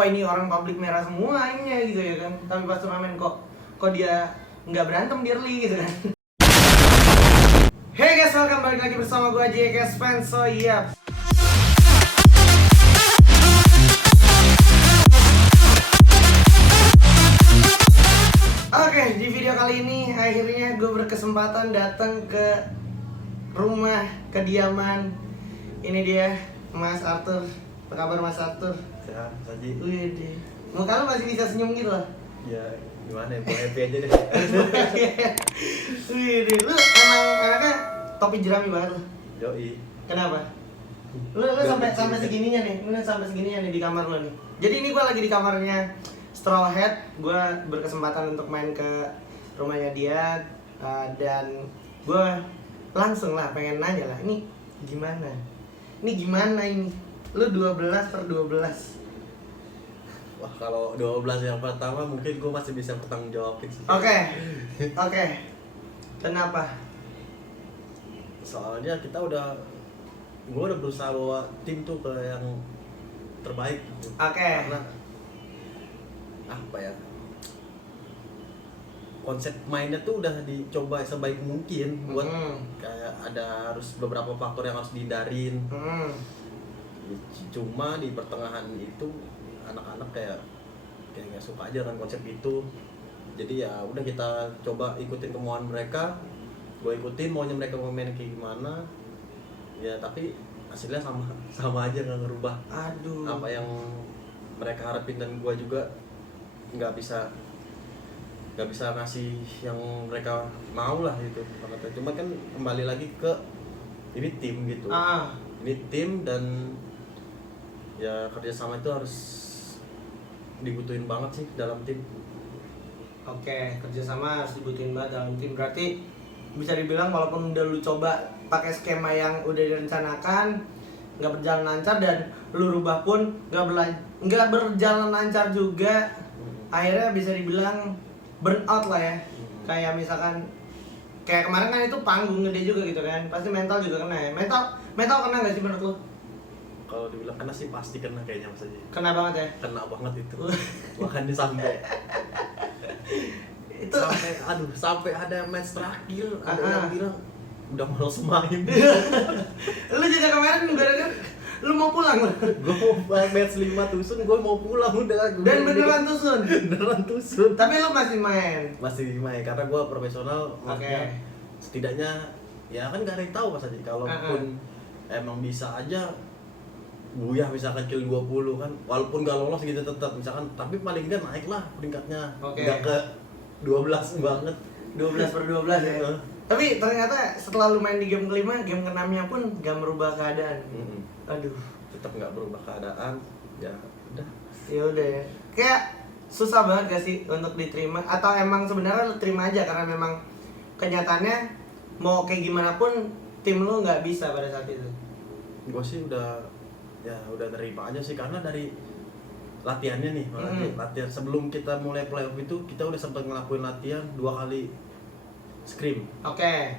kok ini orang publik merah semuanya gitu ya kan, tapi pas turnamen kok dia nggak berantem di early gitu kan. Hey guys, welcome balik lagi bersama gue JKS Fans. So iya, oke, di video kali ini akhirnya gue berkesempatan datang ke rumah kediaman. Ini dia Mas Arthur. Apa kabar Mas Arthur? Sehat, Saji. Wih deh, muka lu masih bisa senyum gitu loh. Ya, gimana ya, happy aja deh. Wih deh, lu emang anaknya topi jerami banget lu. Yoi. Kenapa? Lu sampai segininya nih, di kamar lu nih. Jadi ini gua lagi di kamarnya Straw Hat. Gua berkesempatan untuk main ke rumahnya dia, dan gua langsung lah pengen nanya lah, ini gimana? Lu 12/12. Wah, kalau 12 yang pertama mungkin gue masih bisa bertanggung jawabin sih. Oke. Kenapa? Soalnya gue udah berusaha bawa tim tuh ke yang terbaik gitu. Oke. Karena apa ya, konsep mainnya tuh udah dicoba sebaik mungkin buat kayak ada harus beberapa faktor yang harus dihindarin. Cuma di pertengahan itu anak-anak kayak nggak suka aja kan konsep itu. Jadi ya udah kita coba ikutin kemauan mereka, gue ikutin maunya mereka mau main kayak gimana ya, tapi hasilnya sama aja, nggak ngerubah. Aduh, apa yang mereka harapin, dan gue juga nggak bisa ngasih yang mereka mau lah gitu. Cuma kan kembali lagi ke ini tim gitu. Ini tim, dan ya kerjasama itu harus dibutuhin banget sih dalam tim. Oke, kerjasama harus dibutuhin banget dalam tim. Berarti bisa dibilang walaupun udah lu coba pakai skema yang udah direncanakan nggak berjalan lancar, dan lu rubah pun nggak berjalan lancar juga, akhirnya bisa dibilang burn out lah ya. Kayak misalkan kayak kemarin kan itu panggung gede juga gitu kan, pasti mental juga kena ya. Mental kena nggak sih menurut lu? Kalau dibilang kena sih pasti kena kayaknya Mas Haji. Kena banget ya? Kena banget itu. Makanya sampai ada match terakhir ada yang bilang udah malas main. Lu juga kemarin kan lu mau pulang lu. Gue mau match 5 tusun, gue mau pulang udah. Dan beneran tusun. Beneran tusun. Tapi lu masih main. Masih main karena gue profesional. Maksudnya setidaknya ya kan gak ada yang tahu Mas Haji. Kalaupun emang bisa aja Buyah misalkan kill 20 kan, walaupun gak lolos gitu tetap misalkan, tapi paling enggak naik lah peringkatnya. Enggak ke 12 banget. 12/12 ya. Tapi ternyata setelah lu main di game kelima, game ke-6-nya pun gak merubah keadaan. Aduh, tetap nggak berubah keadaan. Ya udah. Ya udah ya. Kayak susah banget gak sih untuk diterima, atau emang sebenarnya lu terima aja karena memang kenyataannya mau kayak gimana pun tim lu nggak bisa pada saat itu? Gue sih udah nerima aja sih, karena dari latihannya nih, latihan sebelum kita mulai playoff itu kita udah sempat ngelakuin latihan 2 kali scrim. Oke.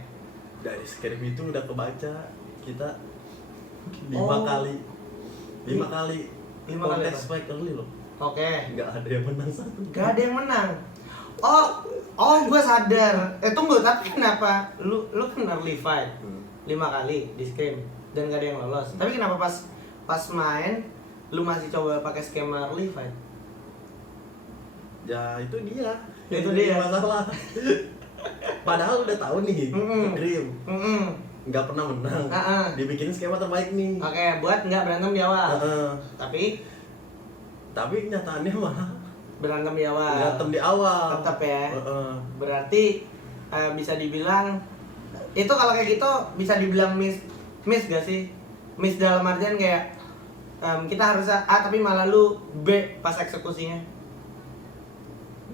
Dari scrim itu udah kebaca kita 5 kali kontes spike early loh. Oke. Nggak ada yang menang satu. Nggak ada yang menang. Oh, gue sadar. Tunggu, tapi kenapa lu kan early fight 5 kali di scrim dan nggak ada yang lolos. Tapi kenapa pas main lu masih coba pakai skema early fight? Ya itu dia. Itu dia masalah. Padahal udah tahu nih, scrim nggak pernah menang. Dibikin skema terbaik nih. Oke, buat nggak berantem di awal. Tapi kenyataannya malah berantem di awal. Tetap ya. Berarti bisa dibilang itu, kalau kayak gitu bisa dibilang miss gak sih? Miss dalam artian kayak kita harusnya A tapi malah lu B pas eksekusinya.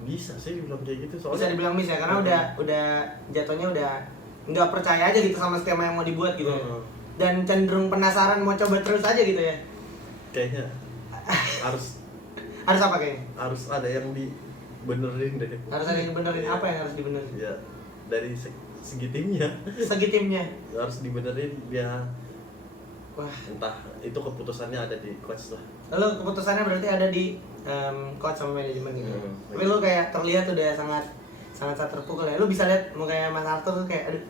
Bisa sih dibilang kayak gitu, soalnya bisa dibilang miss ya, karena udah jatuhnya udah nggak percaya aja gitu sama skema yang mau dibuat gitu. Dan cenderung penasaran mau coba terus aja gitu ya. Kayaknya harus apa kayaknya? Harus ada yang dibenerin deh. Harus ada yang benerin. Apa yang harus dibenerin? Ya dari segi timnya. Harus dibenerin ya. Wah, entah itu keputusannya ada di coach lah. Lalu keputusannya berarti ada di coach sama manajemen gitu. Hmm. Tapi lu kayak terlihat udah sangat terpukul ya. Lu bisa lihat kayak Mas Arthur tuh kayak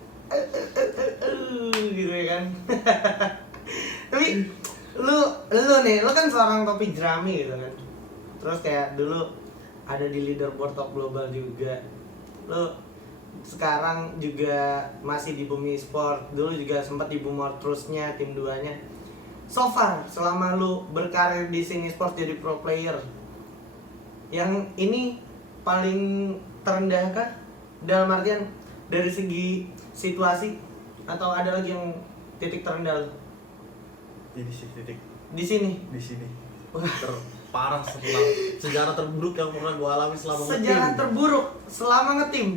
gitu ya kan. Tapi lu nih, lu kan seorang topi jerami gitu kan. Terus kayak dulu ada di leaderboard top global juga. Lu sekarang juga masih di Bumi Sport. Dulu juga sempat di Bumi Terusnya tim 2-nya. So far selama lu berkarir di sini sport jadi pro player, yang ini paling terendah kah? Dalam artian dari segi situasi, atau ada lagi yang titik terendah lu? Ini sih titik Di sini. Terparah sejarah terburuk yang pernah gue alami selama Sejarah nge-team. terburuk selama ngetim.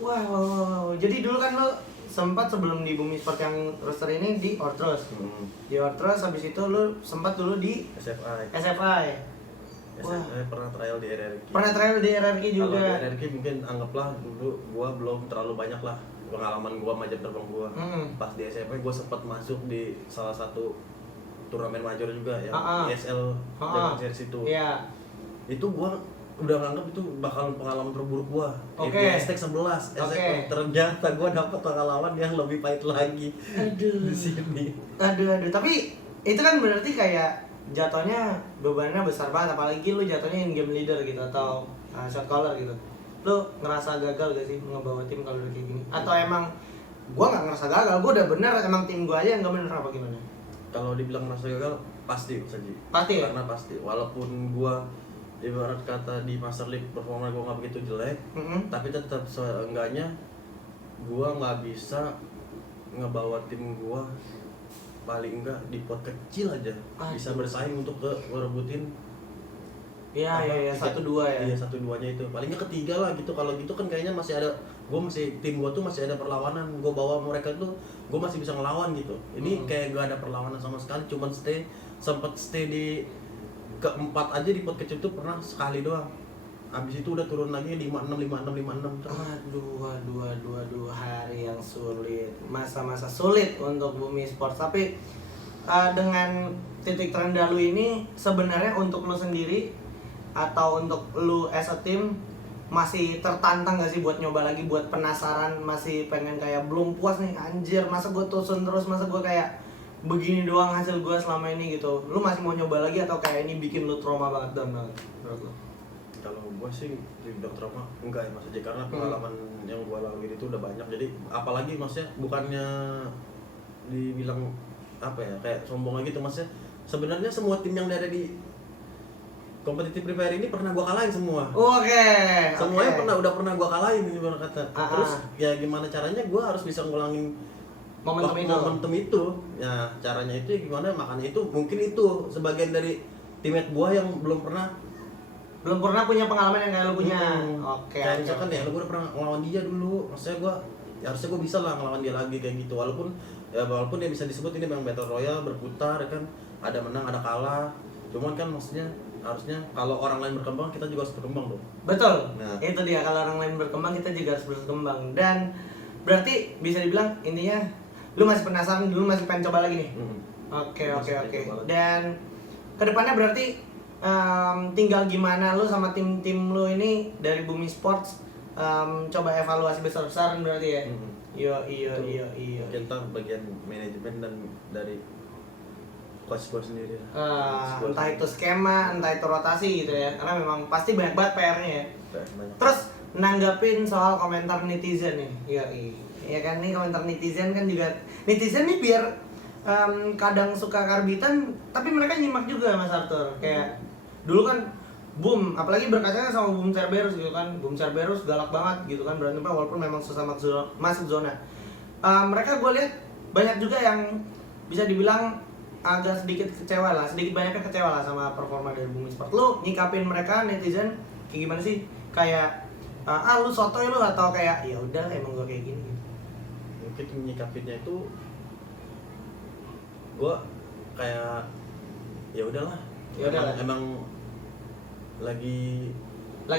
Wow. Jadi dulu kan lo sempat sebelum di Bumi Sport yang roster ini di Ortros. Di Ortros habis itu lo sempat dulu di SFI. Wah. Pernah trial di RRQ. Pernah trial di RRQ juga. Kalau di RRQ mungkin anggaplah dulu gua belum terlalu banyak lah pengalaman gua sama jam terbang gua. Pas di SMP gua sempat masuk di salah satu turnamen major juga yang ESL Jalan Series itu. Iya. Itu gua udah nganggap itu bakal pengalaman terburuk gua. Oke. Di STEK 11. Ternyata gua dapat pengalaman yang lebih pahit lagi. Aduh. Di sini. Aduh. Tapi itu kan berarti kayak jatuhnya bebannya besar banget, apalagi lu jatuhnya in game leader gitu atau shot caller gitu. Lu ngerasa gagal gak sih ngebawa tim kalau udah kayak gini? Atau emang gua nggak ngerasa gagal, gua udah bener, emang tim gua aja yang nggak bener apa gimana? Kalau dibilang merasa gagal pasti saja. Pasti ya? Karena pasti. Walaupun gua ibarat kata di Master League performa gua nggak begitu jelek, tapi tetap seenggaknya gua nggak bisa ngebawa tim gua paling enggak di pot kecil aja bisa bersaing untuk merebutin Iya 1-2 ya. Iya 1-2-nya itu. Palingnya ketiga lah gitu. Kalau gitu kan kayaknya masih ada tim gua tuh masih ada perlawanan. Gua bawa mereka tuh gua masih bisa ngelawan gitu. Ini kayak gak ada perlawanan sama sekali, cuman sempat stay di keempat aja di pot kecil tuh pernah sekali doang. Abis itu udah turun lagi 56 terus. Aduh, hari yang sulit, masa-masa sulit untuk Bumi Sports. Tapi dengan titik terendah lu ini sebenarnya untuk lu sendiri atau untuk lu as a team masih tertantang gak sih buat nyoba lagi, buat penasaran, masih pengen kayak belum puas nih, anjir masa gue tusun terus, masa gue kayak begini doang hasil gue selama ini gitu. Lu masih mau nyoba lagi atau kayak ini bikin lu trauma banget dan banget menurut lu? Kalau gue sih dibilang trauma enggak ya Mas Aji, karena pengalaman yang gue lalui itu udah banyak. Jadi apalagi maksudnya bukannya dibilang apa ya kayak sombong lagi tuh maksudnya, sebenarnya semua tim yang ada di kompetitif prepare ini pernah gue kalahin semua. Semuanya udah pernah gue kalahin ini baru kata. Terus ya gimana caranya gue harus bisa ngulangin momentum itu. Ya caranya itu ya gimana, makanya itu mungkin itu sebagian dari teammate gue yang belum pernah punya pengalaman yang kayak lu punya. Kayak misalkan ya lu udah pernah ngelawan dia dulu, maksudnya gua ya harusnya gua bisa lah ngelawan dia lagi kayak gitu. Walaupun dia bisa disebut ini memang battle royale berputar kan, ada menang ada kalah. Cuman kan maksudnya harusnya kalau orang lain berkembang kita juga harus berkembang dong. Betul. Nah, itu dia, kalau orang lain berkembang kita juga harus berkembang. Dan berarti bisa dibilang intinya lu masih penasaran, dulu masih pengen coba lagi nih. Oke. Dan kedepannya berarti tinggal gimana lu sama tim lu ini dari Bumi Sports coba evaluasi besar-besaran berarti ya. Iya. Kita bagian manajemen dan dari coach gua sendiri. Entah itu skema, entah itu rotasi gitu ya. Karena memang pasti banyak banget PR-nya ya. Terus nanggapin soal komentar netizen nih. Iya kan, nih komentar netizen kan juga, netizen nih biar kadang suka karbitan tapi mereka nyimak juga Mas Arthur. Kayak dulu kan Boom, apalagi berkacanya sama Boom Cerberus gitu kan. Boom Cerberus galak banget gitu kan, berantemnya walaupun memang sesama masuk zona. Mereka gue lihat banyak juga yang bisa dibilang agak sedikit banyaknya kecewa lah sama performa dari Bumi Sport. Lu nyikapin mereka netizen kayak gimana sih? Kayak lu sotoy lu atau kayak ya udah emang gue kayak gini gitu. Mungkin nyikapinnya itu gue kayak ya udahlah. Emang lagi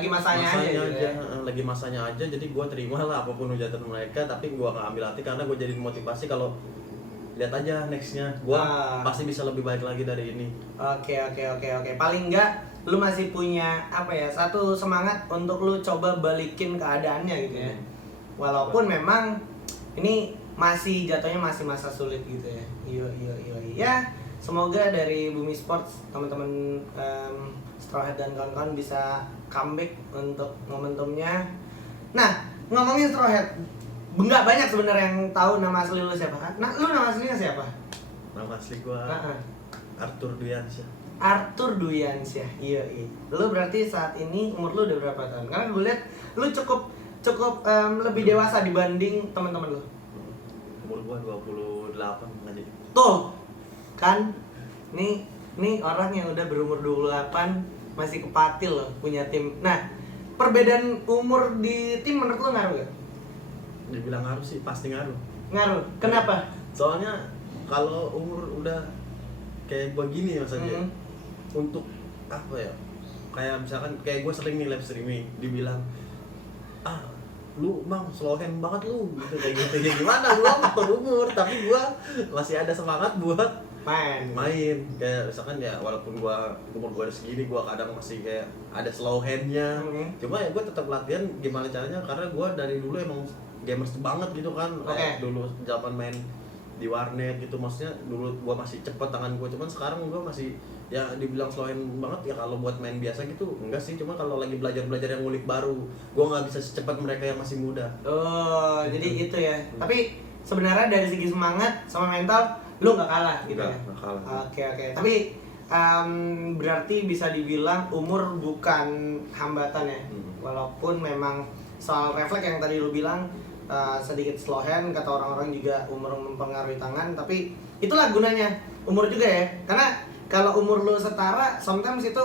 masanya aja gitu ya? Lagi masanya aja, jadi gue terima lah apapun hujatan mereka, tapi gue nggak ambil hati karena gue jadi motivasi kalau lihat aja nextnya gue pasti bisa lebih baik lagi dari ini. Oke. Paling enggak lu masih punya apa ya, satu semangat untuk lu coba balikin keadaannya gitu ya. Walaupun memang ini masih jatuhnya masih masa sulit gitu ya. Iya. Ya, semoga dari Bumi Sports teman-teman Straw Hat dan kawan-kawan bisa comeback untuk momentumnya. Nah, ngomongin Straw Hat, nggak banyak sebenarnya yang tahu nama asli lu siapa. Nah, lu nama aslinya siapa? Nama asli gua Arthur Dwiansyah. Arthur Dwiansyah. Iya. Lu berarti saat ini umur lu udah berapa tahun? Karena gue lihat lu cukup lebih dewasa dibanding teman-teman lu. Umur gua 28 aja. Tuh. Kan nih orang yang udah berumur 28 masih kepatil loh punya tim. Nah, perbedaan umur di tim menurut lu ngaruh gak? Dibilang ngaruh sih, pasti ngaruh. Ngaruh. Kenapa? Soalnya kalau umur udah kayak gua gini maksudnya, untuk apa ya, kayak misalkan kayak gue sering nih live streaming, dibilang lu bang slow hand banget lu gitu, kayak gitu. Ya gimana, gua faktor umur tapi gua masih ada semangat buat main. Kayak misalkan ya walaupun umur gua ada segini, gua kadang masih kayak ada slow handnya. Cuma ya gua tetap latihan gimana caranya, karena gua dari dulu emang gamers banget gitu kan. Dulu zaman main di warnet gitu, maksudnya dulu gua masih cepet tangan gua, cuman sekarang gua masih ya dibilang slow hand banget ya kalau buat main biasa gitu enggak sih, cuma kalau lagi belajar yang ngulik baru gua nggak bisa secepat mereka yang masih muda. Jadi gitu ya. Tapi sebenarnya dari segi semangat sama mental lu nggak kalah gitu. Nggak kalah. Oke. Tapi berarti bisa dibilang umur bukan hambatan ya. Walaupun memang soal refleks yang tadi lu bilang sedikit slow hand, kata orang-orang juga umur mempengaruhi tangan, tapi itulah gunanya umur juga ya. Karena kalau umur lu setara, sometimes itu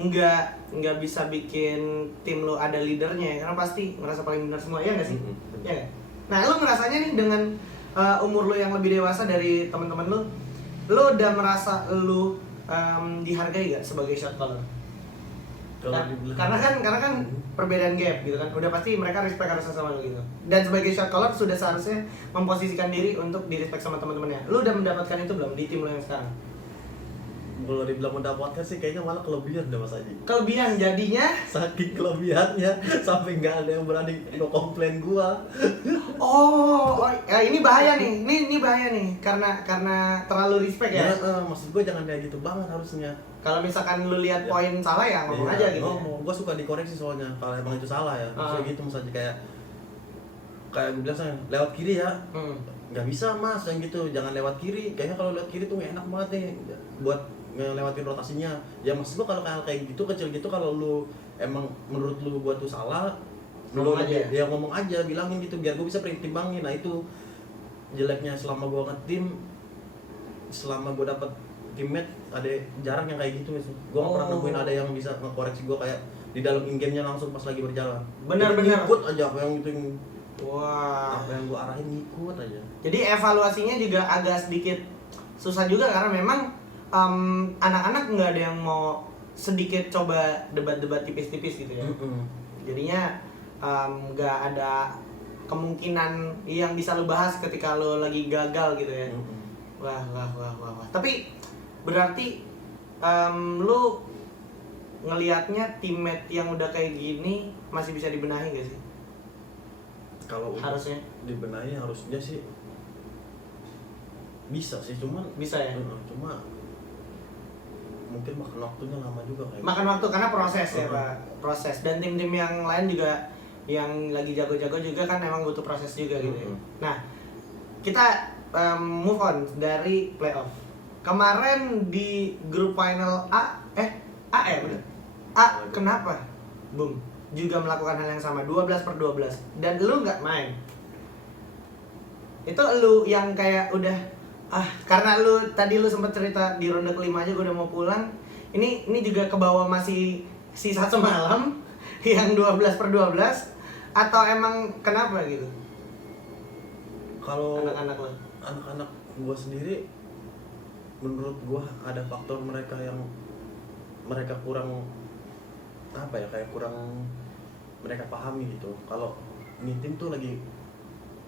nggak bisa bikin tim lu ada leadernya ya, karena pasti ngerasa paling benar semua, ya nggak sih? Ya nggak? Nah, lu ngerasanya nih dengan umur lu yang lebih dewasa dari teman-teman lu udah merasa lu dihargai gak sebagai shot caller? Karena kan perbedaan gap gitu kan, udah pasti mereka respect harusnya sama lu gitu. Dan sebagai shot caller sudah seharusnya memposisikan diri untuk di respect sama teman-temannya. Lu udah mendapatkan itu belum di tim lu yang sekarang? Kalau dibilang mendapatkan sih kayaknya malah kelebihan deh Mas Haji. Kelebihan jadinya? Saking kelebihannya sampai nggak ada yang berani no komplain gua. Ya ini bahaya nih. Ini bahaya nih karena terlalu respect ya. Maksud gua jangan kayak gitu banget harusnya. Kalau misalkan lu lihat poin salah ya ngomong aja gitu. Gua suka dikoreksi soalnya kalau emang itu salah ya. Maksudnya gitu Mas Haji, kayak gue bilang saya lewat kiri ya. Nggak bisa Mas yang gitu, jangan lewat kiri. Kayaknya kalau lewat kiri tuh nggak enak banget nih buat ngelewatin rotasinya. Ya maksud gua kalau kayak gitu kecil gitu, kalau lu emang menurut lu gua tuh salah, ngomong aja. Ya ngomong aja, bilangin gitu biar gua bisa pertimbangin. Nah itu jeleknya selama gua nge-team, selama gua dapet teammate ada jarang yang kayak gitu. Gua nggak pernah nemuin ada yang bisa ngekoreksi gua kayak di dalam in-game-nya langsung pas lagi berjalan. Benar. Ikut aja apa yang itu. Wah. Apa yang gua arahin ikut aja. Jadi evaluasinya juga agak sedikit susah juga karena memang anak-anak nggak ada yang mau sedikit coba debat-debat tipis-tipis gitu ya. Jadinya nggak ada kemungkinan yang bisa lo bahas ketika lo lagi gagal gitu ya. Wah. Tapi berarti lo ngelihatnya teammate yang udah kayak gini masih bisa dibenahi gak sih? Kalau harusnya dibenahi harusnya sih bisa sih, cuman bisa ya. Cuma mungkin makan waktunya lama juga kayak. Makan waktu karena proses ya Pak, proses. Dan tim-tim yang lain juga yang lagi jago-jago juga kan memang butuh proses juga gitu ya. Nah, kita move on dari playoff. Kemarin di grup final bener? Kenapa? Boom, juga melakukan hal yang sama, 12/12 dan lu nggak main. Itu lu yang kayak udah karena tadi lu sempat cerita di ronde kelima aja gue udah mau pulang. Ini juga ke bawah masih sisa semalam yang 12/12 atau emang kenapa gitu? Kalau anak-anak gua sendiri, menurut gua ada faktor mereka yang mereka kurang apa ya, kayak kurang mereka pahami gitu. Kalau ini tim tuh lagi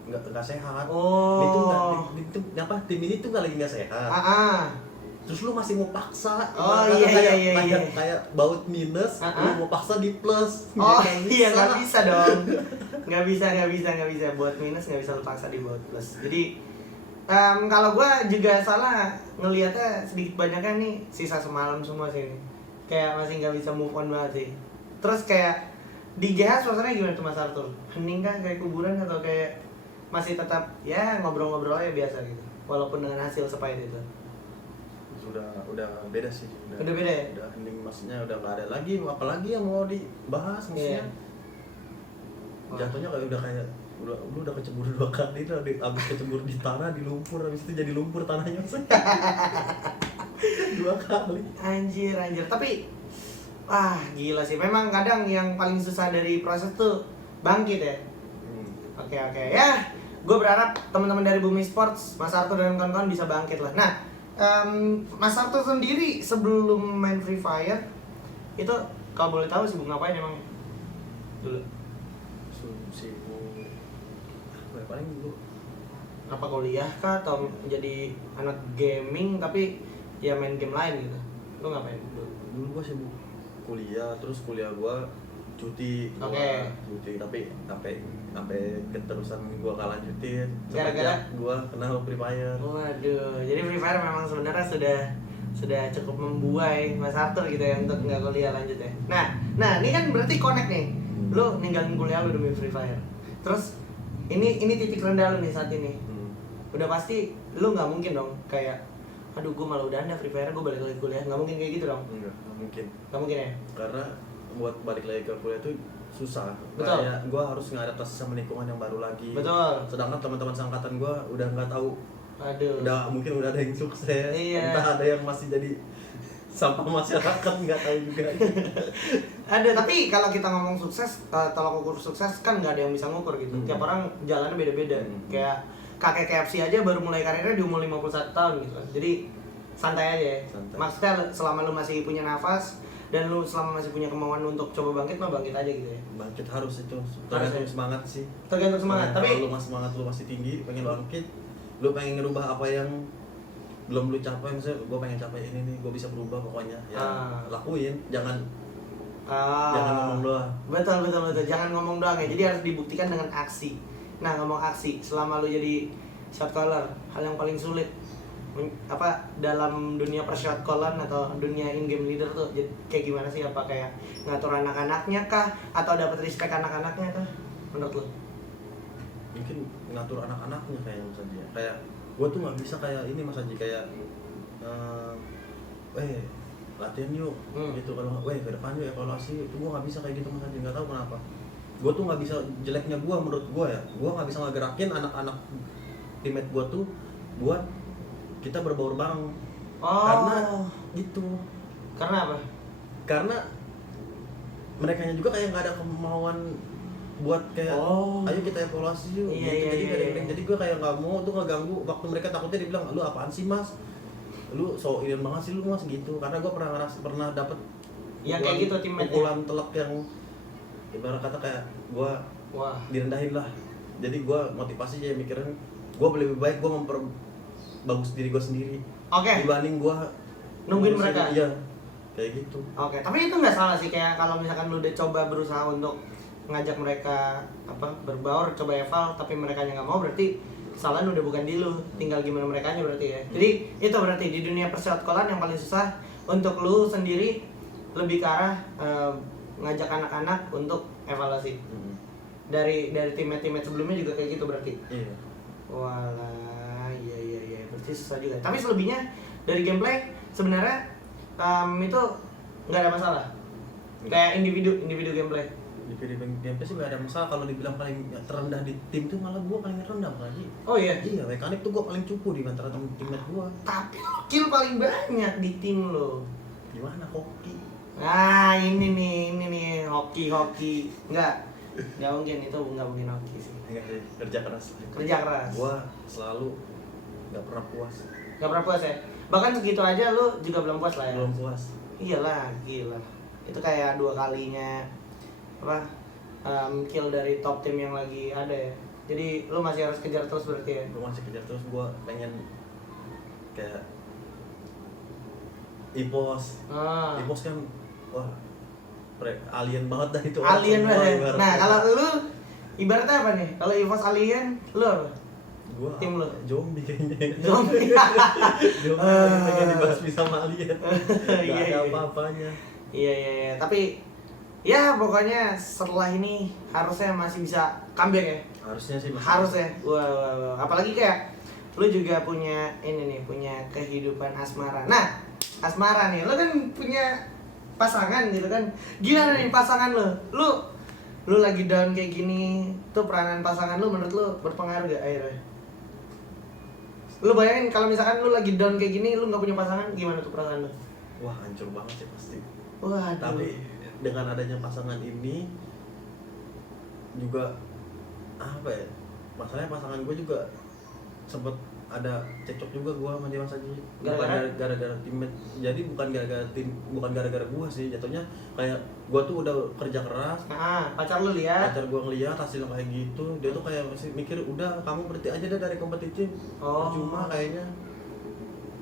nggak sehat. Tim ini tuh lagi nggak sehat. terus lu masih mau paksa. Oh, Ibaratnya iya. kayak baut minus, lu mau paksa di plus. Oh Nggak iya, bisa. nggak bisa dong. Nggak bisa. Buat minus nggak bisa lu paksa di buat plus. Jadi kalau gue juga salah ngelihatnya sedikit banyaknya nih sisa semalam semua sih ini. Kayak masih nggak bisa move on banget sih. Terus kayak di GH suasananya gimana tuh Mas Arthur? Hening kan kayak kuburan atau kayak masih tetap ya ngobrol-ngobrol aja biasa gitu, walaupun dengan hasil sepahit itu? Udah beda sih. Udah beda ya? Udah hening, maksudnya udah nggak ada lagi, apalagi yang mau dibahas maksudnya. Jatuhnya kayak lu udah kecebur 2 kali tuh, abis kecebur di tanah, di lumpur, abis itu jadi lumpur tanahnya. 2 kali. Anjir. Tapi gila sih. Memang kadang yang paling susah dari proses tuh bangkit ya. Oke. Ya, gue berharap teman-teman dari Bumi Sports, Mas Arthur dan kawan-kawan bisa bangkit lah. Nah, Mas Arthur sendiri sebelum main Free Fire itu kalau boleh tahu sibuk ngapain emang dulu? Sibuk paling dulu Apa kuliah kah atau jadi anak gaming tapi ya main game lain gitu? Lu ngapain dulu? gua sibuk kuliah, terus kuliah gua cuti. Oke. Cuti tapi sampai keterusan gua gak lanjutin Gara-gara? semenjak gua kenal Free Fire. Waduh, jadi Free Fire memang sebenarnya sudah cukup membuai Mas Arthur gitu ya untuk nggak kuliah lanjut ya. Nah ini kan berarti connect nih. Lu ninggalin kuliah lu demi Free Fire. Terus ini titik rendah lu nih saat ini. Udah pasti lu nggak mungkin dong kayak aduh gue malah udah ada Free Fire, gue balik lagi kuliah. Nggak mungkin kayak gitu dong. Enggak mungkin. Nggak mungkin ya. Karena buat balik lagi ke kuliah itu susah. Betul. Kayak gue harus ngadaptasi sama lingkungan yang baru lagi. Betul. Sedangkan teman-teman seangkatan gue udah nggak tahu. Aduh. Mungkin udah ada yang sukses. Iya. Entah ada yang masih jadi sampah masyarakat, nggak tahu juga. Ada, tapi kalau kita ngomong sukses, tolak ukur sukses kan nggak ada yang bisa ngukur gitu. Tiap orang jalannya beda-beda. Kayak kakek KFC aja baru mulai karirnya di umur 51 tahun gitu kan. Jadi santai aja ya. Santai. Maksudnya selama lu masih punya nafas dan lu selama masih punya kemauan untuk coba bangkit, mah bangkit aja gitu ya. Bangkit harus itu. Harus Tergantung ya? semangat sih. Tergantung semangat. Nah, Tapi kalau lu masih semangat, lu masih tinggi, pengen bangkit, lu pengen ngerubah apa yang belum lu capai, misalnya gue pengen capai ini nih, gue bisa berubah pokoknya ya. Lakuin, jangan ngomong doang. Betul. Jangan ngomong doang ya. Jadi harus dibuktikan dengan aksi. Nah, ngomong aksi, selama lu jadi shot caller, hal yang paling sulit dalam dunia per shot callan atau dunia in game leader tuh kayak gimana sih? Apa kayak ngatur anak-anaknya kah atau dapat respect anak-anaknya kah menurut lu? Mungkin ngatur anak-anaknya kayak misalnya kayak gue tuh nggak bisa kayak ini Mas Haji, kayak latihan yuk gitu, kalau ke depan yuk evaluasi, itu gue nggak bisa kayak gitu Mas Haji, nggak tahu kenapa. Gue tuh nggak bisa, jeleknya gue menurut gue ya, gue nggak bisa ngegerakin anak-anak teammate gue tuh buat kita berbaur bareng. Karena gitu. Karena apa? Karena mereka juga kayak nggak ada kemauan buat kayak ayo kita evaluasi yuk. Jadi gue kayak nggak mau tuh ngeganggu waktu mereka, takutnya dibilang lu apaan sih Mas, lu so ini banget sih lu Mas gitu. Karena gue pernah dapet yang kayak gitu teammate pukulan telak yang ibarat kata kayak gue direndahin lah. Jadi gue motivasi aja mikirin gue lebih baik gue memperbagus diri gue sendiri dibanding gue nungguin mereka. Iya kayak gitu. Tapi itu nggak salah sih, kayak kalau misalkan lu udah coba berusaha untuk ngajak mereka berbaur, coba eval, tapi mereka nggak mau, berarti kesalahan udah bukan di lu, tinggal gimana merekanya berarti ya. Jadi itu berarti di dunia pershot callan yang paling susah untuk lu sendiri lebih ke arah ngajak anak-anak untuk evaluasi. Dari teammate sebelumnya juga kayak gitu berarti. Iya. Walah, iya, berarti susah juga. Tapi selebihnya dari gameplay sebenarnya itu nggak ada masalah. Kayak individu gameplay. Di video gameplay sih gak ada masalah. Kalau dibilang paling terendah di tim tuh malah gue paling rendah lagi. Oh iya? Iya, mekanik tuh gue paling cupu di antara teammate gue. Tapi lo kill paling banyak di tim lo. Gimana hoki? Ini nih hoki. Nggak mungkin, itu nggak mungkin hoki sih. Enggak sih, kerja keras. Gue selalu gak pernah puas. Gak pernah puas ya? Bahkan segitu aja lo juga belum puas lah ya? Belum puas. Iyalah, gila. Itu kayak 2 kalinya kill dari top tim yang lagi ada ya. Jadi lu masih harus kejar terus berarti ya. Gue masih kejar terus, gue pengen kayak Ipos. Ah. Ipos kan wah alien banget dah itu orang Alien semua, banget. ibaratnya. Nah, kalau lu ibaratnya apa nih? Kalau EVOS alien, lu apa? Gua tim lu? zombie kayaknya. Zombie. Zombie lagi pengen dibasmi sama alien. Gak Iya, ada iya. apa-apanya. Iya. Tapi ya pokoknya setelah ini harusnya masih bisa comeback ya. Harusnya sih masih. Harus ya. Wah. Apalagi kayak lu juga punya ini nih, punya kehidupan asmara. Nah, asmara nih, lu kan punya pasangan gitu kan. Gimana nih pasangan lu? Lu lagi down kayak gini, tuh peranan pasangan lu menurut lu berpengaruh gak akhirnya? Lu bayangin kalau misalkan lu lagi down kayak gini, lu nggak punya pasangan, gimana tuh perasaan lu? Wah, hancur banget sih pasti. Wah, Tapi dengan adanya pasangan ini juga apa ya? Masalahnya pasangan gue juga sempet ada cekcok juga gue sama dia Mas Haji. Bukan gara-gara teammate. Jadi bukan gara-gara gue sih, jatuhnya kayak gue tuh udah kerja keras. Nah, pacar lu lihat. Pacar gue ngeliat hasilnya kayak gitu, dia tuh kayak masih mikir udah kamu berhenti aja deh dari kompetitif. Cuma kayaknya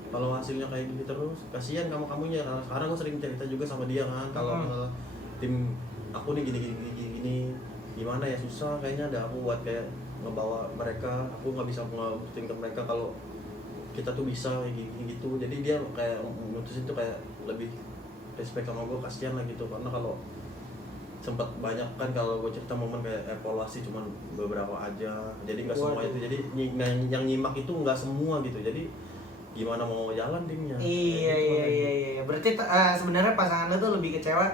kalau hasilnya kayak gini terus kasihan kamunya. Nah, sekarang gue sering cerita juga sama dia kan kalau misalnya tim aku nih gini gimana ya, susah kayaknya ada aku buat kayak ngebawa mereka, aku nggak bisa ngebuktiin ke mereka kalau kita tuh bisa kayak gini gitu. Jadi dia kayak mutusin tuh kayak lebih respect sama gue, kasihan lah gitu, karena kalau sempat banyak kan kalau gue cerita momen kayak evaluasi cuman beberapa aja, jadi nggak semua itu, jadi yang nyimak itu nggak semua gitu, jadi gimana mau jalan timnya. Iya. Berarti sebenarnya pasangan lu tuh lebih kecewa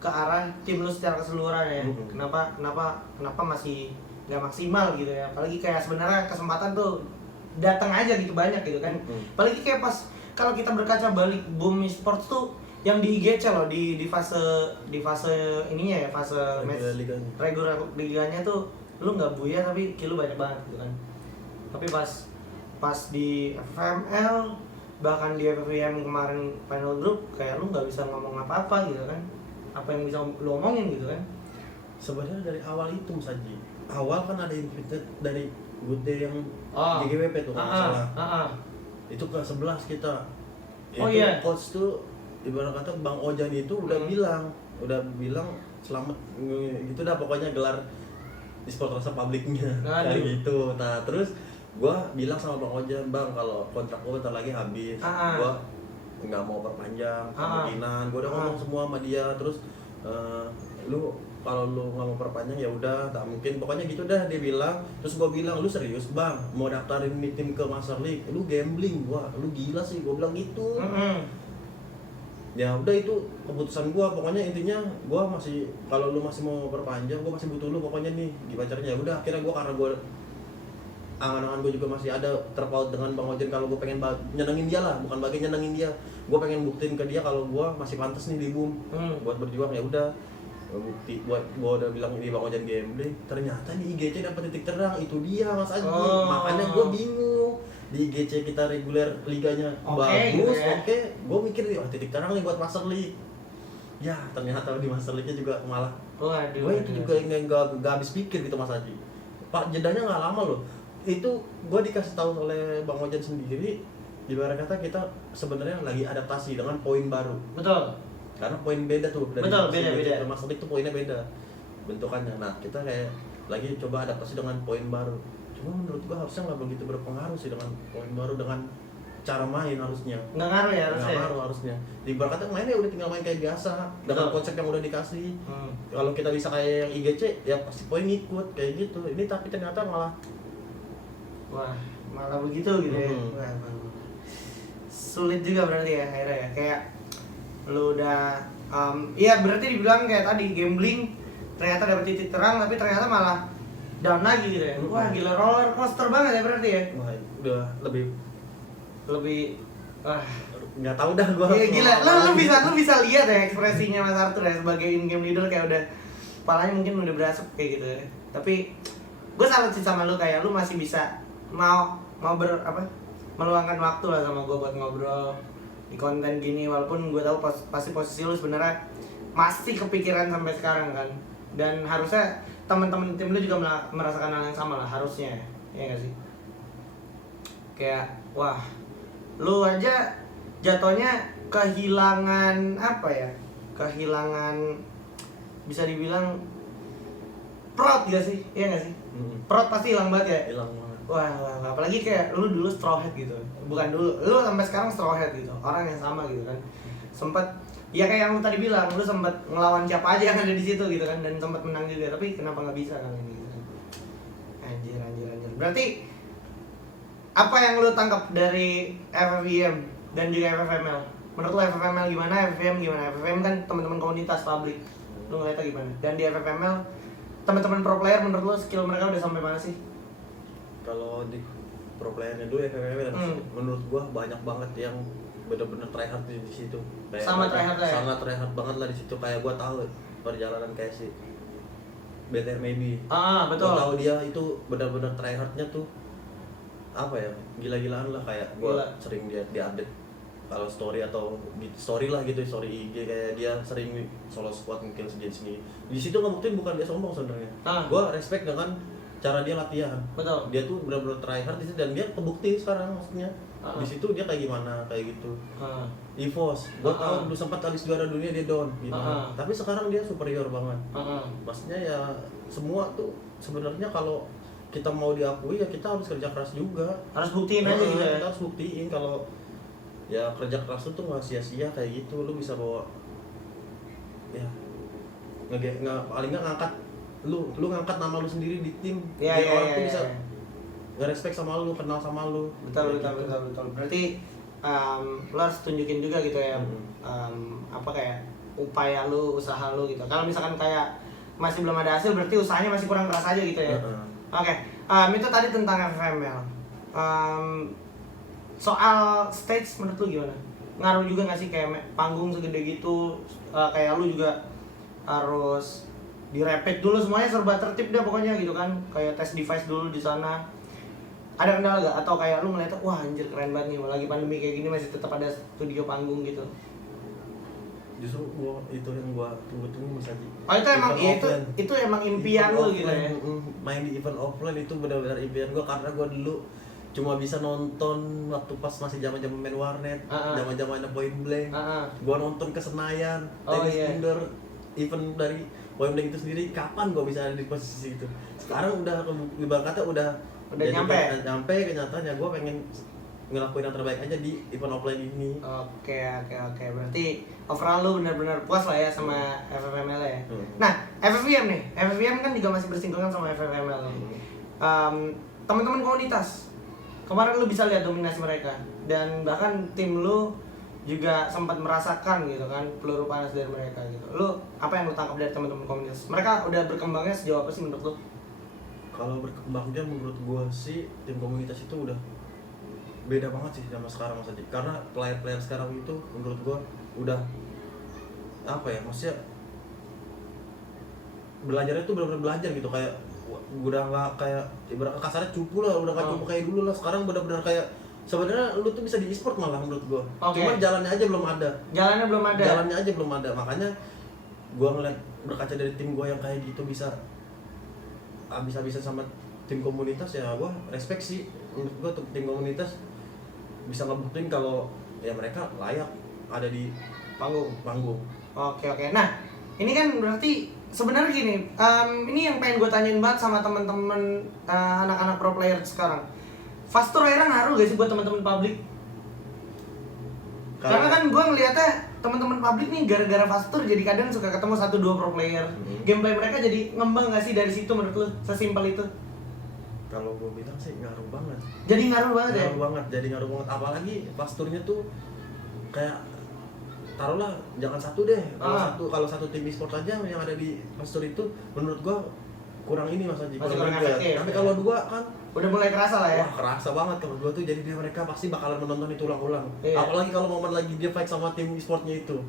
ke arah tim lu secara keseluruhan ya. Kenapa masih nggak maksimal gitu ya? Apalagi kayak sebenarnya kesempatan tuh datang aja gitu banyak gitu kan. Apalagi kayak pas kalau kita berkaca balik boom esports tuh yang di IGC loh, di fase ininya ya, fase match regular liganya tuh lu nggak buya tapi kill lu banyak banget gitu kan. Tapi pas di FML, bahkan di FVM kemarin final group, kayak lu nggak bisa ngomong apa-apa gitu kan. Apa yang bisa lu omongin gitu kan. Sebenarnya dari awal itu Mas Haji, awal kan ada invite dari Gude yang GGWP tuh kalau salah. Itu ke 11 kita. Itu coach tuh ibarat kata Bang Ojan itu udah bilang selamat gitu dah, pokoknya gelar e-sport rasa publiknya kayak gitu. Nah, terus gua bilang sama Bang Ojan, "Bang, kalau kontrak gua bentar lagi habis. Gua nggak mau perpanjang kemungkinan." Gua udah ngomong semua sama dia, terus lu kalau lu nggak mau perpanjang ya udah, tak mungkin, pokoknya gitu dah dia bilang. Terus gua bilang, "Lu serius Bang mau daftarin ini tim ke Master League? Lu gambling." Wah, lu gila sih, gua bilang gitu. Ya udah, itu keputusan gua, pokoknya intinya gua masih, kalau lu masih mau perpanjang gua masih butuh lu pokoknya nih gimana caranya. Ya udah, akhirnya gua, karena gua angan-angan gue juga masih ada terpaut dengan Bang Ojen, kalau gue pengen nyenengin dia lah, bukan bagian nyenengin dia, gue pengen buktiin ke dia kalau gue masih pantas nih di boom buat berjuang. Ya udah, bukti buat gue udah bilang ini Bang Ojen gambling, ternyata di IGC dapat titik terang, itu dia Mas Aji. Makanya gue bingung, di IGC kita reguler liganya bagus, oke, gue mikir titik terang nih buat Master League. Ya ternyata di Master League-nya juga malah gue itu juga nggak habis pikir gitu Mas Aji. Pak, jedanya nggak lama loh. Itu gue dikasih tahu oleh Bang Ojan sendiri, ibarat kata kita sebenarnya lagi adaptasi dengan poin baru. Betul. Karena poin beda tuh dari beda. Master League tuh poinnya beda bentukannya. Nah, kita kayak lagi coba adaptasi dengan poin baru. Cuma menurut gue harusnya nggak begitu berpengaruh sih dengan poin baru, dengan cara main harusnya. Nggak ngaruh ya harusnya. Nggak ngaruh harusnya. Ibarat kata mainnya udah tinggal main kayak biasa dengan konsep yang udah dikasih. Kalau kita bisa kayak yang IGC ya pasti poin ngikut kayak gitu. Ini tapi ternyata malah begitu gitu ya. Sulit juga berarti ya akhirnya ya, kayak lu udah iya berarti dibilang kayak tadi gambling ternyata dapet titik terang tapi ternyata malah down lagi gitu ya. Wah, gila, roller coaster banget ya berarti ya. Wah, udah lebih nggak tahu dah gua. Iya, gila. Lu bisa lihat ya ekspresinya Mas Arthur ya sebagai in game leader, kayak udah kepalanya mungkin udah berasap kayak gitu ya. Tapi gue salut sih sama lu, kayak lu masih bisa mau meluangkan waktu lah sama gue buat ngobrol di konten gini, walaupun gue tahu pasti posisi lu sebenarnya masih kepikiran sampai sekarang kan, dan harusnya teman-teman tim lu juga merasakan hal yang sama lah harusnya, ya nggak sih? Kayak wah, lu aja jatuhnya kehilangan apa ya? Kehilangan bisa dibilang proud gak sih? Iya gak sih? Proud pasti hilang banget ya? Hilang banget. Wah, apalagi kayak lu dulu straw hat gitu. Bukan dulu, lu sampai sekarang straw hat gitu. Orang yang sama gitu kan. Sempat ya kayak yang lu tadi bilang, lu sempat ngelawan siapa aja yang ada di situ gitu kan, dan sempat menang juga. Tapi kenapa nggak bisa kali ini gitu kan? Anjir. Berarti apa yang lu tangkap dari FFVM dan juga FFML? Menurut lu FFML gimana? FFVM gimana? FFVM kan teman-teman komunitas publik. Lu ngeliatnya gimana? Dan di FFML teman-teman pro player menurut lu skill mereka udah sampai mana sih? Kalau di pro playernya dulu FFM menurut gua banyak banget yang bener-bener tryhard di situ. Kayak Sama tryhard ya? Sangat tryhard banget lah di situ. Kayak gua tahu perjalanan kayak si Better Maybe. Betul. Gua tahu dia itu benar-benar tryhardnya tuh apa ya, gila-gilaan lah. Kayak gua sering dia update kalau story atau story lah gitu, story IG kayak dia sering solo squad ngekill sendiri. Di situ ngebuktiin bukan dia sombong sebenarnya. Gua respect dengan cara dia latihan. Betul. Dia tuh benar-benar tryhard di situ dan dia kebukti sekarang maksudnya. Di situ dia kayak gimana kayak gitu. EVOS, gua tahu dulu sempat habis juara dunia dia down gimana. Tapi sekarang dia superior banget. Maksudnya ya semua tuh sebenarnya kalau kita mau diakui ya kita harus kerja keras juga. Harus buktiin aja gitu ya. Kita harus buktiin kalau ya kerja keras itu nggak sia-sia kayak gitu. Lu bisa bawa ya nggak paling nggak ngangkat lu ngangkat nama lu sendiri di tim. Biar orang tuh bisa nge-respect sama lu, kenal sama lu. Betul. Berarti lu harus tunjukin juga gitu ya. Apa kayak upaya lu, usaha lu gitu. Kalau misalkan kayak masih belum ada hasil berarti usahanya masih kurang keras aja gitu ya. Oke. Itu tadi tentang FFML. Soal stage menurut lu gimana? Ngaruh juga nggak sih kayak panggung segede gitu, kayak lu juga harus direpet dulu semuanya serba tertib deh pokoknya gitu kan, kayak tes device dulu di sana. Ada kendala gak? Atau kayak lu ngeliatnya wah anjir keren banget nih, lagi pandemi kayak gini masih tetap ada studio panggung gitu? Justru itu yang gua tunggu-tunggu Mas Haji. Itu emang itu emang impian lu gitu ya. Main di event offline itu benar-benar impian gua karena gua dulu cuma bisa nonton waktu pas masih zaman-zaman main warnet, zaman-zamannya Point Blank. Gua nonton ke Senayan, tenis indoor, event dari Point Blank itu sendiri. Kapan gua bisa ada di posisi itu? Sekarang udah ibaratnya udah nyampe kenyataannya. Gua pengen ngelakuin yang terbaik aja di event offline ini. Oke. Berarti overall lu benar-benar puas lah ya sama FFML ya. Nah, FFVM nih. FFVM kan juga masih bersinggungan sama FFML ya. Teman-teman komunitas. Kemarin lu bisa lihat dominasi mereka dan bahkan tim lu juga sempat merasakan gitu kan peluru panas dari mereka gitu. Lu apa yang lu tangkap dari teman-teman komunitas? Mereka udah berkembangnya sejauh apa sih menurut lu? Kalau berkembangnya menurut gua sih tim komunitas itu udah beda banget sih sama sekarang Mas Adi. Karena player-player sekarang itu menurut gua udah apa ya, maksudnya belajarnya tuh benar-benar belajar gitu, kayak udah nggak kayak ibarat kasarnya cupu lah, udah nggak cupu kayak dulu lah. Sekarang benar-benar kayak sebenarnya lu tuh bisa di e-sport malah menurut gua. Cuman jalannya aja belum ada. Jalannya aja belum ada. Makanya gua ngeliat berkaca dari tim gua yang kayak gitu bisa habis-habisan sama tim komunitas, ya gua respect sih. Menurut gua tuh tim komunitas bisa ngebuktiin kalau ya mereka layak ada di panggung. Oke. Nah, ini kan berarti sebenarnya gini, ini yang pengen gue tanyain banget sama teman-teman anak-anak pro player sekarang. Fast tour akhirnya ngaruh gak sih buat teman-teman publik? Karena kan gue ngeliatnya teman-teman publik nih gara-gara fast tour jadi kadang suka ketemu 1-2 pro player. Gameplay mereka jadi ngembang gak sih dari situ menurut lu? Sesimpel itu? Kalau gue bilang sih ngaruh banget. Jadi ngaruh banget ya? Ngaruh banget. Apalagi fast tournya tuh kayak taruhlah jangan satu deh, kalau satu tim e-sport aja yang ada di fast tour itu menurut gua kurang ini Mas Haji. Kurang efektif. Tapi kalau dua kan udah mulai kerasa lah ya. Wah, kerasa banget kalau dua tuh, jadi mereka pasti bakalan menonton itu ulang-ulang. Apalagi kalau momen lagi dia fight sama tim e-sportnya itu.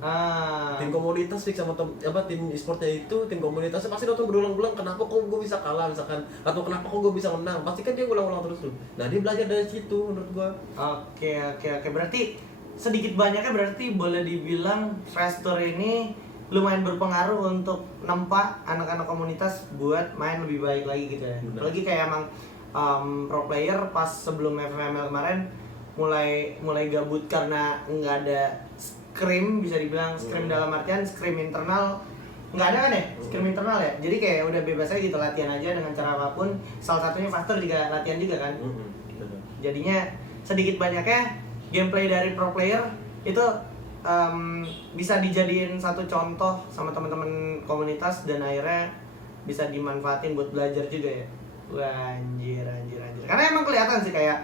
Tim komunitas fight sama tim e-sportnya itu, tim komunitasnya pasti nonton berulang-ulang, kenapa kok gue bisa kalah misalkan, atau kenapa kok gue bisa menang. Pasti kan dia ulang-ulang terus tuh. Nah, dia belajar dari situ menurut gua. Oke. Berarti sedikit banyaknya berarti boleh dibilang fast tour ini lumayan berpengaruh untuk nempa anak-anak komunitas buat main lebih baik lagi gitu ya. Apalagi kayak emang pro player pas sebelum FML kemarin mulai gabut karena nggak ada scrim, bisa dibilang scrim dalam artian scrim internal nggak ada kan ya, scrim internal ya, jadi kayak udah bebas aja gitu, latihan aja dengan cara apapun, salah satunya Faster juga latihan juga kan. Jadinya sedikit banyaknya gameplay dari pro player itu bisa dijadiin satu contoh sama teman-teman komunitas dan akhirnya bisa dimanfaatin buat belajar juga ya. Wah, anjir. Karena emang kelihatan sih kayak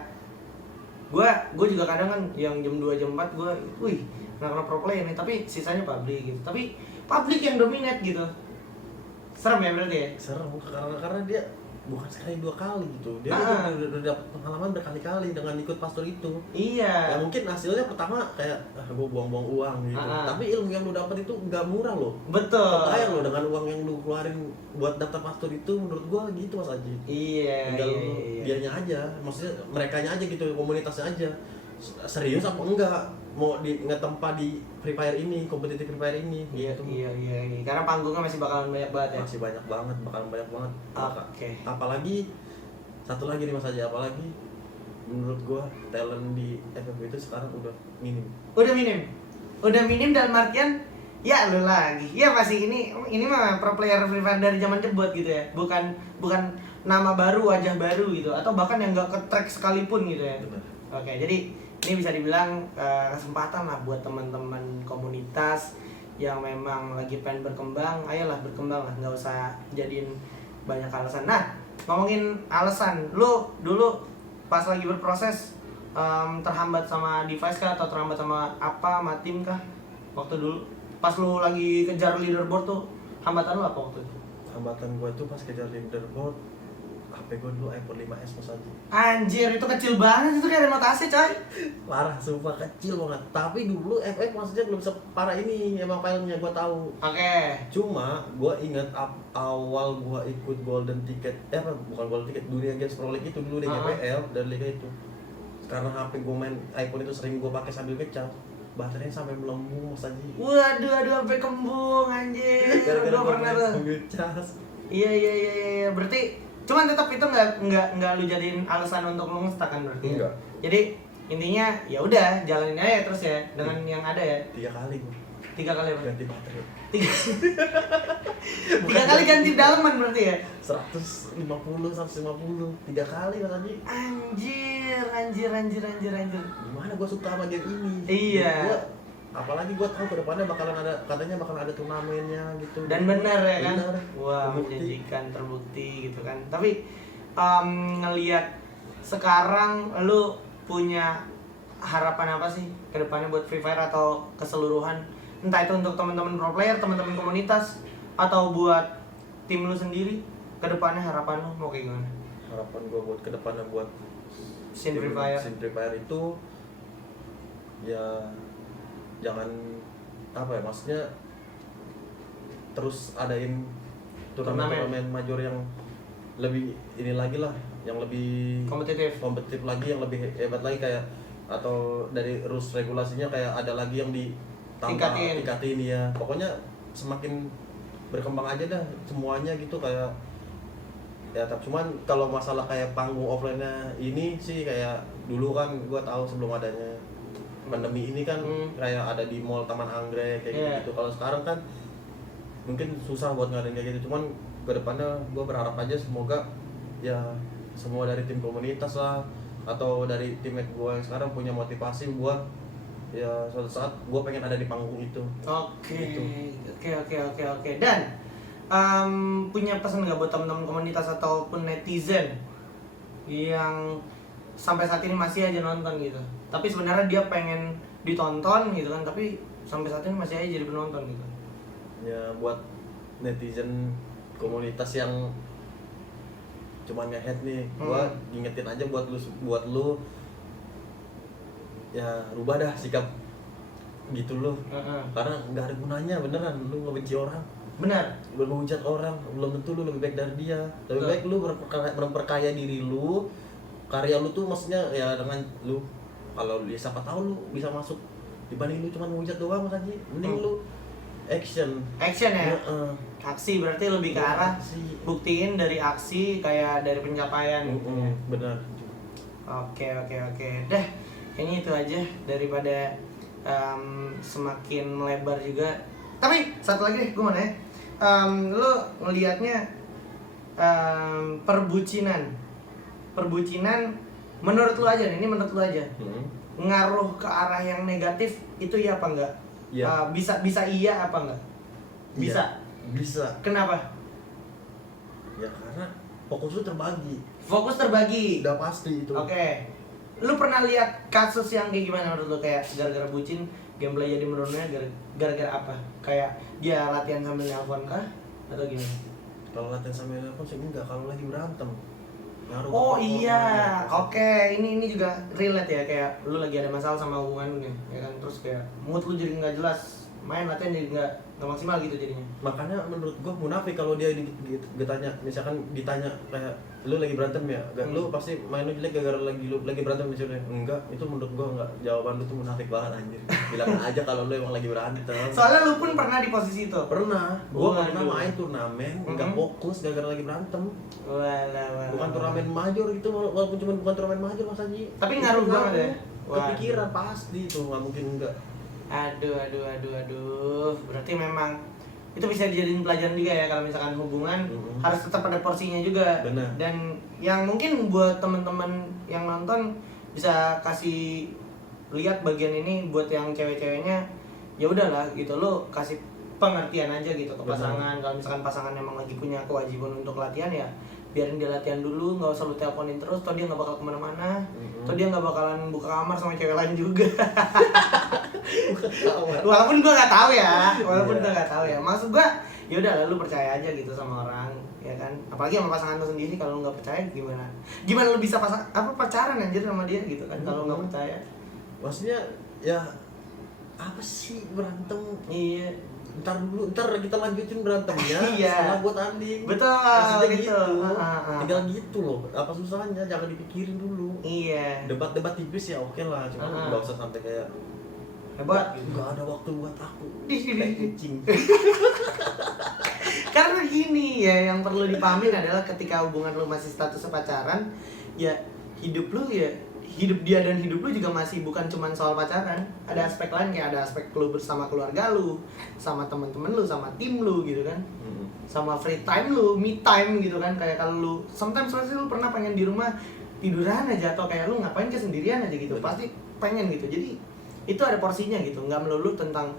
gue juga kadang kan yang jam 2 jam 4 gue, wih, anak-anak pro player nih, tapi sisanya public gitu. Tapi public yang dominate gitu. Serem ya berarti ya? Serem karena dia bukan sekali 2 kali gitu. Dia udah dapat pengalaman berkali-kali dengan ikut pastor itu. Iya. Ya mungkin hasilnya pertama kayak gue buang-buang uang gitu. Tapi ilmu yang lu dapat itu nggak murah loh. Betul. Kebayang lo dengan uang yang lu keluarin buat daftar pastor itu, menurut gua gitu Mas Aji. Iya. Tinggal dianya aja, maksudnya merekanya aja gitu, komunitasnya aja. Serius apa enggak mau ngetempa di Free Fire ini, kompetitif Free Fire ini gitu. Iya. Karena panggungnya masih bakalan banyak banget ya. Masih banyak banget, bakalan banyak banget. Oke. Apalagi satu lagi nih Mas Aji, apalagi menurut gua talent di FF itu sekarang udah minim. Udah minim dalam artian ya lu lagi. Ya pasti ini mah pro player Free Fire dari zaman jebot gitu ya. Bukan nama baru, wajah baru gitu, atau bahkan yang enggak ke-track sekalipun gitu ya. Benar. Oke, jadi ini bisa dibilang kesempatan lah buat teman-teman komunitas yang memang lagi pengen berkembang. Ayolah berkembang lah, nggak usah jadiin banyak alasan. Nah, ngomongin alasan, lu dulu pas lagi berproses terhambat sama device kah, atau terhambat sama apa, sama tim kah? Waktu dulu pas lu lagi kejar leaderboard tuh, hambatan lu apa waktu itu? Hambatan gua tuh pas kejar leaderboard, HP gua dulu iPhone 5s Mas Aji. Anjir, itu kecil banget, itu kayak remote AC coy. Parah, sumpah kecil banget. Tapi dulu FF maksudnya belum separah ini, emang filenya gua tahu. Oke. Cuma gua ingat awal gua ikut Golden Ticket, bukan Golden Ticket, Dunia Games Pro League itu dulu di GPL dan liga itu. Karena HP gua main iPhone itu sering gua pakai sambil ngecas, baterainya sampai melembung Mas Aji. Waduh, sampai kembung anjir. Gara-gara gua pernah main tuh. sambil ngecas. Iya. Berarti cuman tetap itu nggak lu jadiin alasan untuk lu nge-stuck kan berarti? Enggak. Jadi intinya ya udah jalanin aja terus ya dengan yang ada ya. 3 kali gua 3 kali apa? ganti baterai. 3 kali ganti daleman berarti ya? 150, 3 kali Mas Aji. Anjir. Gimana gua suka sama game ini. Iya. Apalagi gua tahu kedepannya katanya bakalan ada turnamennya gitu. Dan benar ya kan? Benar. Wah, menjanjikan, terbukti gitu kan. Tapi ngelihat sekarang lu punya harapan apa sih ke depannya buat Free Fire atau keseluruhan? Entah itu untuk teman-teman pro player, teman-teman komunitas, atau buat tim lu sendiri. Ke depannya harapan lu mau kayak gimana? Harapan gua buat kedepannya buat Scene Free Fire. Scene Free Fire itu ya jangan apa ya, maksudnya terus adain turnamen major yang lebih ini lagi lah, yang lebih kompetitif lagi, yang lebih hebat lagi, kayak atau dari rules regulasinya kayak ada lagi yang tingkatin ya. Pokoknya semakin berkembang aja dah semuanya gitu, kayak ya. Tapi cuman kalau masalah kayak panggung offline-nya ini sih, kayak dulu kan gua tahu sebelum adanya pandemi ini kan kayak ada di mall Taman Anggrek kayak gitu. Kalau sekarang kan mungkin susah buat ngadain kayak gitu. Cuman kedepannya gue berharap aja semoga ya semua dari tim komunitas lah atau dari teammate gue yang sekarang punya motivasi buat ya suatu saat gue pengen ada di panggung itu. Oke. Dan punya pesan nggak buat teman-teman komunitas ataupun netizen yang sampai saat ini masih aja nonton gitu, tapi sebenarnya dia pengen ditonton gitu kan, tapi sampai saat ini masih aja jadi penonton gitu. Ya buat netizen komunitas yang cuman nge-head nih, gua ingetin aja buat lu ya rubah dah sikap gitu lu. Karena nggak ada gunanya beneran lu ngebenci orang. Benar. Lu menghujat orang, belum tentu lu lebih baik dari dia. Lebih baik lu memperkaya diri lu, karya lu tuh maksudnya ya dengan lu, kalau siapa tahu lu bisa masuk dibanding lu cuma menghujat doang kan sih. Mending lu action ya. Aksi berarti lebih ke arah buktiin dari aksi kayak dari pencapaian. Benar. Oke. Dah, kayaknya itu aja daripada semakin melebar juga. Tapi satu lagi deh gue mau nanya, lu ngelihatnya perbucinan menurut lu aja nih, ini menurut lu aja, ngaruh ke arah yang negatif itu ya apa enggak? Ya. Bisa iya apa enggak? Bisa. Bisa. Kenapa? Ya karena fokus lu terbagi. Fokus terbagi. Udah pasti itu. Oke. Lu pernah lihat kasus yang kayak gimana menurut lu, kayak gara-gara bucin gameplay jadi menurunnya gara-gara apa? Kayak dia latihan sambil nelpon kah atau gimana? Kalau latihan sambil nelpon sih enggak, kalau lagi berantem. Ngaruh Oh ke iya, performa. oke. Ini juga relate ya, kayak lu lagi ada masalah sama hubungan lu nih, ya kan, terus kayak mood lu jadi nggak jelas, main latihan jadi nggak maksimal gitu jadinya. Makanya menurut gua munafik kalau dia ditanya, misalkan ditanya kayak lu lagi berantem ya, lu pasti main lu jelek gara-gara lagi berantem misalnya. Enggak, itu menurut gua enggak, jawaban lu tuh munafik banget anjir. Bilang aja kalau lu emang lagi berantem. Soalnya lu pun pernah di posisi itu. Pernah, gua pernah Waduh. main turnamen enggak fokus gara-gara lagi berantem. Walah. Bukan turnamen major gitu, walaupun cuma bukan turnamen major Mas Haji. Tapi ngaruh Itu banget ya? Kepikiran pasti itu, nggak mungkin enggak. Aduh. Berarti memang itu bisa dijadiin pelajaran juga ya, kalau misalkan hubungan harus tetap ada porsinya juga. Benar. Dan yang mungkin buat teman-teman yang nonton bisa kasih lihat bagian ini buat yang cewek-ceweknya, ya udahlah gitu, lo kasih pengertian aja gitu ke pasangan. Kalau misalkan pasangan emang lagi punya kewajiban untuk latihan, ya biarin dia latihan dulu, nggak usah lu teleponin terus, toh dia nggak bakal kemana-mana, toh dia nggak bakalan buka kamar sama cewek lain juga. Walaupun gua nggak tahu ya, maksud gua ya udah, lu percaya aja gitu sama orang, ya kan, apalagi sama pasangan lu sendiri. Kalau lu nggak percaya gimana lu bisa pacaran anjir sama dia gitu kan, kalau nggak percaya. Maksudnya ya apa sih berantem? Iya. Ntar kita lanjutin berantemnya. Iya. Setelah gua tanding. Betul, Maksudnya gitu. gitu. Ah. Tinggal gitu loh. Apa susahnya? Jangan dipikirin dulu. Iya. Debat-debat tipis ya oke lah, cuma nggak usah sampai kayak Hebat. nggak ada waktu buat aku. Di sini. Kayak kucing. Karena gini ya, yang perlu dipahamin adalah ketika hubungan lu masih status pacaran, ya hidup dia dan hidup lu juga masih bukan cuman soal pacaran. Ada aspek lain, kayak ada aspek lu bersama keluarga lu, sama temen-temen lu, sama tim lu gitu kan, sama free time lu, me time gitu kan. Kayak kalau lu sometimes pasti lu pernah pengen di rumah tiduran aja, atau kayak lu ngapain sendirian aja gitu, pasti pengen gitu. Jadi itu ada porsinya gitu, nggak melulu tentang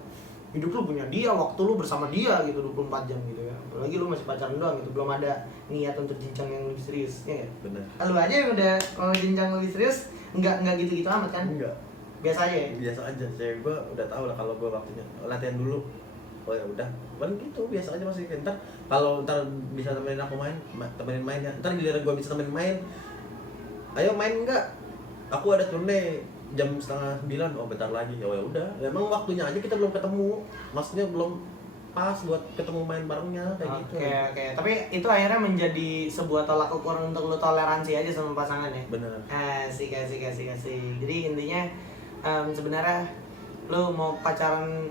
hidup lu punya dia, waktu lu bersama dia gitu 24 jam gitu ya. Apalagi lu masih pacaran doang gitu, belum ada niat untuk jenjang yang lebih serius, ya nggak? Bener. Lu aja yang udah kalau jenjang lebih serius nggak gitu amat kan? Enggak. Biasa aja ya? Biasa aja. Cewek gua udah tahu lah kalau gua waktunya latihan dulu. Oh ya udah, kan gitu biasa aja masih. Ntar kalau bisa temenin aku temenin main ya. Ntar giliran gua bisa temenin main, ayo main enggak? Aku ada turne jam 8:30. Oh bentar lagi. Oh ya udah. Emang waktunya aja kita belum ketemu. Maksudnya belum pas buat ketemu main barengnya kayak gitu. Oke. Tapi itu akhirnya menjadi sebuah tolak ukur untuk lu toleransi aja sama pasangan ya? Bener. Asik. Jadi intinya sebenarnya lu mau pacaran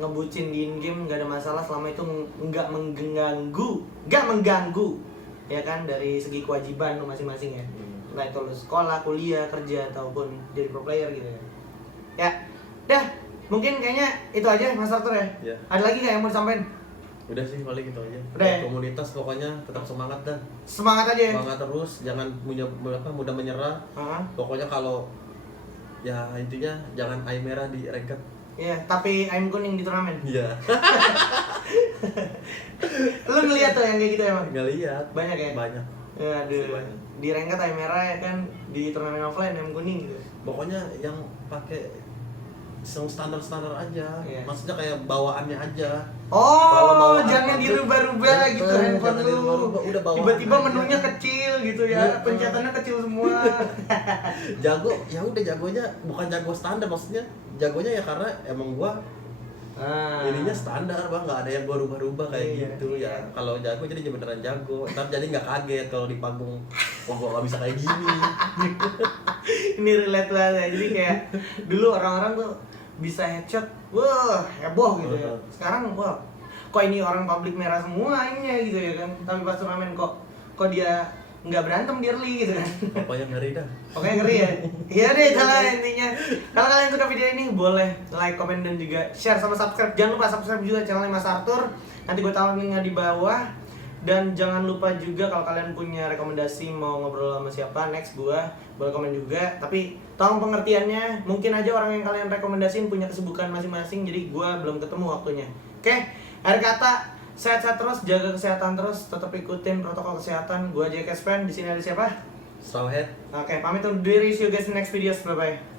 ngebucin di in-game nggak ada masalah selama itu nggak mengganggu ya kan, dari segi kewajiban lu masing-masing ya. Entah itu lu sekolah, kuliah, kerja, ataupun jadi pro player gitu ya. Ya, dah, mungkin kayaknya itu aja Mas Arthur ya. Ya. Ada lagi nggak yang mau disampaikan? Udah sih paling gitu aja. Udah ya? Komunitas pokoknya tetap semangat dah. Semangat aja ya. Semangat terus, jangan mudah menyerah. Pokoknya kalau ya intinya jangan air merah di ranked. Iya, tapi ayam kuning di turnamen. Iya. Lu ngeliat tuh yang kayak gitu emang? Nggak lihat. Banyak ya? Banyak. Aduh. Banyak. Di ranked ayam merah ya kan, di turnamen offline ayam kuning gitu. Pokoknya yang pakai yang standar aja. Iya. Maksudnya kayak bawaannya aja. Kalau Oh, bawaan jangan apa dirubah-rubah tuh, gitu handphone jangan lu. dirubah-rubah, udah bawaan Tiba-tiba aja. menunya kecil gitu ya, pencetannya kecil semua. Jago, ya udah jagonya bukan jago standar, maksudnya jagonya ya karena emang gua ininya standar bang, nggak ada yang gua rubah-rubah kayak Iya, gitu iya. ya. Kalau jago jadi beneran jago, ntar jadi nggak kaget kalau di panggung, oh gua nggak bisa kayak gini. Ini relate banget ya. Jadi kayak dulu orang-orang tuh bisa headshot, wah heboh gitu ya. Sekarang wah, kok ini orang publik merah semua ini gitu ya kan. Tapi pas turnamen kok dia nggak berantem di early gitu kan. Apa yang ngeri dah? Pokoknya ngeri ya. Iya deh, itulah intinya. Kalau kalian suka video ini boleh like, komen dan juga share sama subscribe. Jangan lupa subscribe juga channelnya Mas Arthur. Nanti gue taruh linknya di bawah. Dan jangan lupa juga kalau kalian punya rekomendasi mau ngobrol sama siapa next gue boleh komen juga. Tapi tolong pengertiannya, mungkin aja orang yang kalian rekomendasiin punya kesibukan masing-masing, jadi gue belum ketemu waktunya. Oke, akhir kata sehat-sehat terus, jaga kesehatan terus, tetap ikutin protokol kesehatan. Gue JK Spen, di sini ada siapa? Strawhead. Oke, pamit undur diri, see you guys in next videos, bye bye.